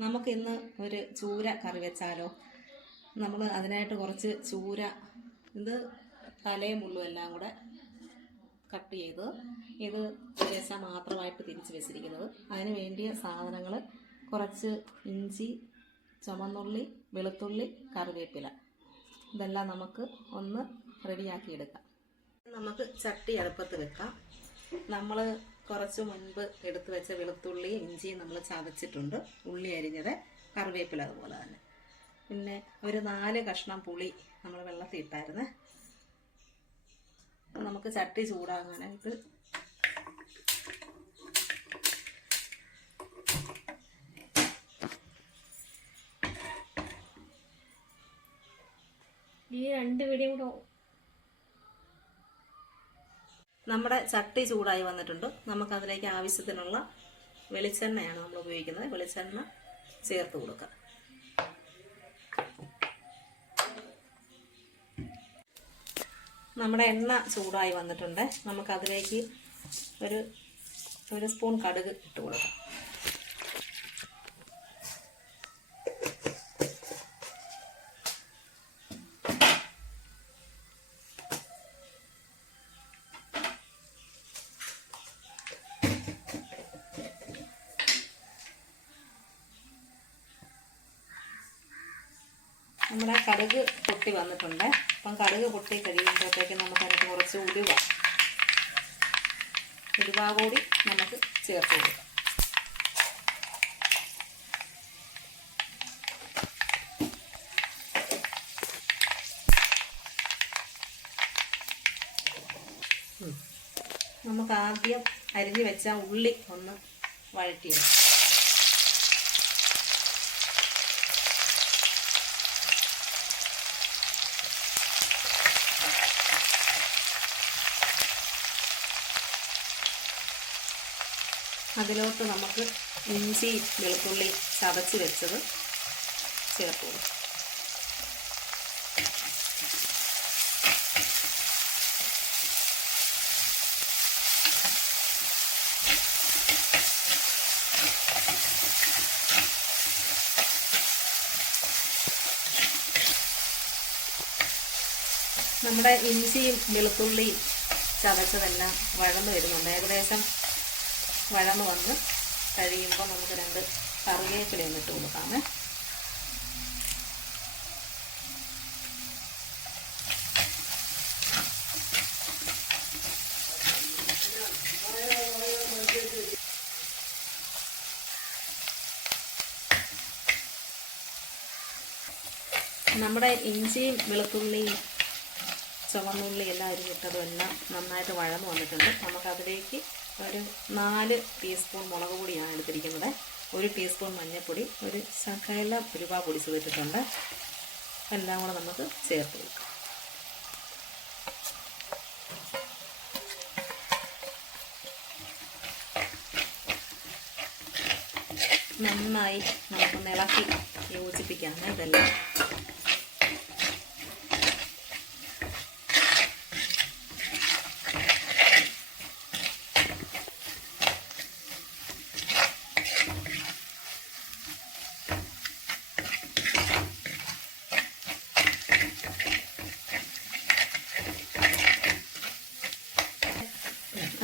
നമുക്ക് ഇന്ന് ഒരു ചൂര കറി വെച്ചാലോ? നമ്മൾ അതിനായിട്ട് കുറച്ച് ചൂര ഇത് തലയും മുള്ളും എല്ലാം കൂടെ കട്ട് ചെയ്ത് ഇത് രസ മാത്രമായിട്ട് തിരിച്ച് വെച്ചിരിക്കുന്നത്. അതിന് വേണ്ടിയ സാധനങ്ങൾ കുറച്ച് ഇഞ്ചി ചുമന്നുള്ളി വെളുത്തുള്ളി കറിവേപ്പില. ഇതെല്ലാം നമുക്ക് ഒന്ന് റെഡിയാക്കി എടുക്കാം. നമുക്ക് ചട്ടി അടുപ്പത്ത് വെക്കാം. നമ്മൾ കുറച്ച് മുൻപ് എടുത്തു വെച്ച വെളുത്തുള്ളി ഇഞ്ചിയും നമ്മൾ ചതച്ചിട്ടുണ്ട്. ഉള്ളി അരിഞ്ഞത് കറിവേപ്പില അതുപോലെ തന്നെ. പിന്നെ ഒരു നാല് കഷ്ണം പുളി നമ്മൾ വെള്ളത്തിൽ ഇട്ടായിരുന്നു. നമുക്ക് ചട്ടി ചൂടാകാനായിട്ട് ഈ രണ്ട് പിടിയും കൂടെ നമ്മുടെ ചട്ടി ചൂടായി വന്നിട്ടുണ്ട്. നമുക്ക് അതിലേക്ക് ആവശ്യത്തിനുള്ള വെളിച്ചെണ്ണയാണ് നമ്മൾ ഉപയോഗിക്കുന്നത്. വെളിച്ചെണ്ണ ചേർത്ത് കൊടുക്കുക. നമ്മുടെ എണ്ണ ചൂടായി വന്നിട്ടുണ്ട്. നമുക്ക് അതിലേക്ക് ഒരു ഒരു സ്പൂൺ കടുക് ഇട്ട് കൊടുക്കാം. നമ്മുടെ കടുക് പൊട്ടി വന്നിട്ടുണ്ട്. അപ്പം കടുക് പൊട്ടി കഴിയുമ്പോഴത്തേക്ക് നമുക്ക് അതിനകത്ത് കുറച്ച് ഉലുവ. ഉലുവ കൂടി നമുക്ക് ചേർത്ത് കൊടുക്കാം. നമുക്ക് ആദ്യം അരിഞ്ഞു വെച്ച ഉള്ളി ഒന്ന് വഴറ്റിയെടുക്കാം. അതിലോട്ട് നമുക്ക് ഇഞ്ചി വെളുത്തുള്ളി ചതച്ച് വെച്ചത് ചേർത്ത് നമ്മുടെ ഇഞ്ചിയും വെളുത്തുള്ളിയും ചതച്ചതെല്ലാം വഴന്ന് വരുന്നുണ്ട്. ഏകദേശം വഴന്ന് വന്ന് കഴിയുമ്പോൾ നമുക്ക് രണ്ട് കറിവേപ്പില ഒന്ന് ഇട്ട് കൊടുക്കാമേ. നമ്മുടെ ഇഞ്ചിയും വെളുത്തുള്ളിയും ചുവന്നുള്ളിയും എല്ലാം അരിഞ്ഞിട്ടതും എല്ലാം നന്നായിട്ട് വഴന്ന് വന്നിട്ടുണ്ട്. നമുക്കതിലേക്ക് ഒരു നാല് ടീസ്പൂൺ മുളക് പൊടിയാണ് എടുത്തിരിക്കുന്നത്. ഒരു ടീസ്പൂൺ മഞ്ഞൾപ്പൊടി ഒരു ശകല ഉരുവ പൊടി ചെയ്തിട്ടുണ്ട് എല്ലാം കൂടെ നമുക്ക് ചേർത്ത് കൊടുക്കാം. നന്നായി നമുക്ക് ഇളക്കി യോജിപ്പിക്കാം ഇതെല്ലാം.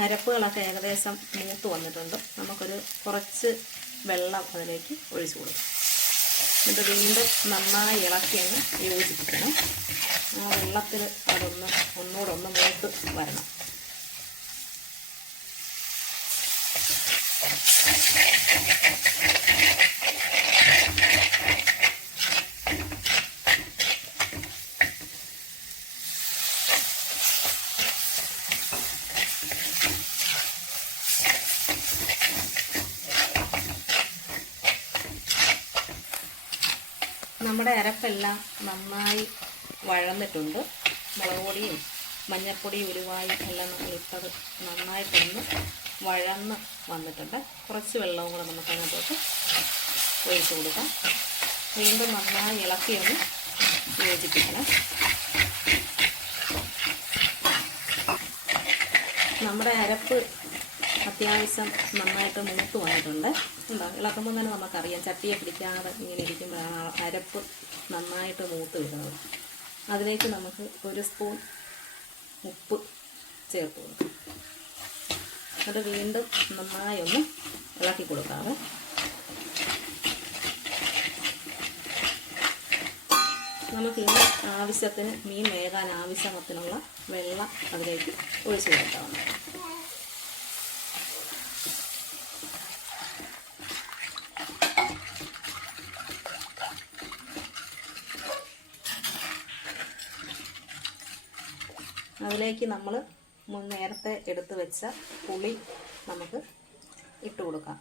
അരപ്പുകളൊക്കെ ഏകദേശം മൂത്ത് വന്നിട്ടുണ്ട് നമുക്കൊരു കുറച്ച് വെള്ളം അതിലേക്ക് ഒഴിച്ചു കൊടുക്കും. എന്നിട്ട് വീണ്ടും നന്നായി ഇളക്കി അങ്ങ് യോജിപ്പിക്കണം. ആ വെള്ളത്തിൽ അതൊന്ന് ഒന്നുകൂടെ ഒന്ന് മൂത്ത് വരണം. നമ്മുടെ അരപ്പെല്ലാം നന്നായി വഴന്നിട്ടുണ്ട്. മുളക് പൊടിയും മഞ്ഞൾപ്പൊടിയും ഉരുവായും എല്ലാം നമ്മൾ ഇട്ടത് നന്നായിട്ടൊന്ന് വഴന്ന് വന്നിട്ടുണ്ട്. കുറച്ച് വെള്ളവും കൂടെ നമുക്ക് അതിനകത്തോട്ട് ഒഴിച്ചു കൊടുക്കാം. വീണ്ടും നന്നായി ഇളക്കി ഒന്ന് യോജിപ്പിക്കണം. നമ്മുടെ അരപ്പ് അത്യാവശ്യം നന്നായിട്ട് മൂത്ത് വന്നിട്ടുണ്ട്. ഉണ്ടോ ഇളക്കുമ്പോൾ തന്നെ നമുക്കറിയാം. ചട്ടിയെ പിടിക്കാതെ ഇങ്ങനെ ഇരിക്കുമ്പോഴാണ് അരപ്പ് നന്നായിട്ട് മൂത്ത് വരുന്നത് അതിലേക്ക് നമുക്ക് ഒരു സ്പൂൺ ഉപ്പ് ചേർത്ത് കൊടുക്കാം. എന്നിട്ട് വീണ്ടും നന്നായി ഒന്ന് ഇളക്കി നമുക്ക് ഇന്ന് ആവശ്യത്തിന് മീൻ വേകാൻ ആവശ്യത്തിനുള്ള വെള്ളം അതിലേക്ക് ഒഴിച്ചു കൊടുക്കാവുന്നതാണ് അതിലേക്ക് നമ്മൾ നേരത്തെ എടുത്തു വെച്ച പുളി നമുക്ക് ഇട്ട് കൊടുക്കാം.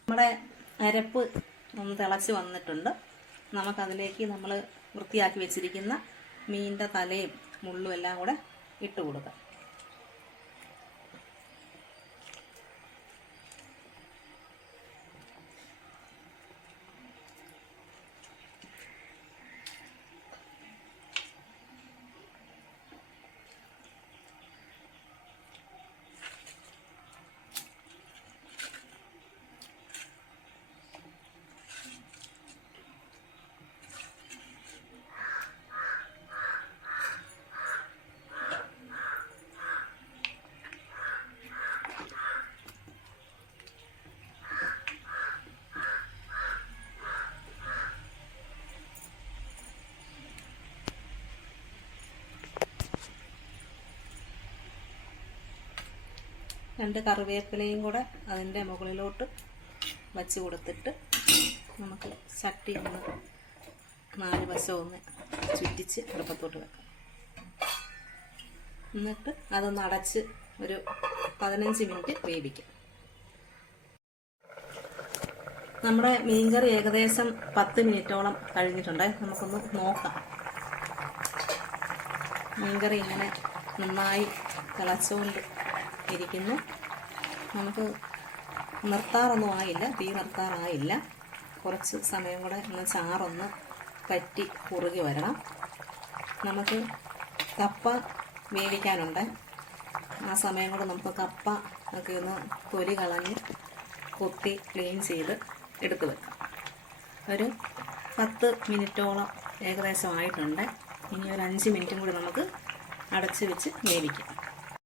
നമ്മുടെ അരപ്പ് ഒന്ന് തിളച്ച് വന്നിട്ടുണ്ട്. നമുക്കതിലേക്ക് നമ്മൾ വൃത്തിയാക്കി വെച്ചിരിക്കുന്ന മീനിന്റെ തലയും മുള്ളും എല്ലാം കൂടെ ഇട്ട് കൊടുക്കാം. രണ്ട് കറിവേപ്പിലയും കൂടെ അതിന്റെ മുകളിലോട്ട് വച്ച് കൊടുത്തിട്ട് നമുക്ക് ചട്ടി ഒന്ന് നാല് വശം ഒന്ന് ചുറ്റിച്ച് അടുപ്പത്തോട്ട് വെക്കാം. എന്നിട്ട് അതൊന്ന് അടച്ച് ഒരു പതിനഞ്ച് മിനിറ്റ് വേവിക്കും. നമ്മുടെ മീൻകറി ഏകദേശം പത്ത് മിനിറ്റോളം കഴിഞ്ഞിട്ടുണ്ട്. നമുക്കൊന്ന് നോക്കാം. മീൻകറി ഇങ്ങനെ നന്നായി തിളച്ചുകൊണ്ട് ഇരിക്കുന്നു. നമുക്ക് നിർത്താറൊന്നും ആയില്ല തീ നിർത്താറായില്ല. കുറച്ച് സമയം കൂടെ ഒന്ന് ചാറൊന്ന് പറ്റി കുറുകി വരണം. നമുക്ക് കപ്പ വേവിക്കാനുണ്ട്. ആ സമയം കൂടെ നമുക്ക് കപ്പ ഒക്കെ ഒന്ന് തൊലി കളഞ്ഞ് കൊത്തി ക്ലീൻ ചെയ്ത് എടുത്ത് വെക്കാം. ഒരു പത്ത് മിനിറ്റോളം ഏകദേശം ആയിട്ടുണ്ട്. ഇനി ഒരു അഞ്ച് മിനിറ്റും കൂടി നമുക്ക് അടച്ച് വെച്ച് വേവിക്കാം.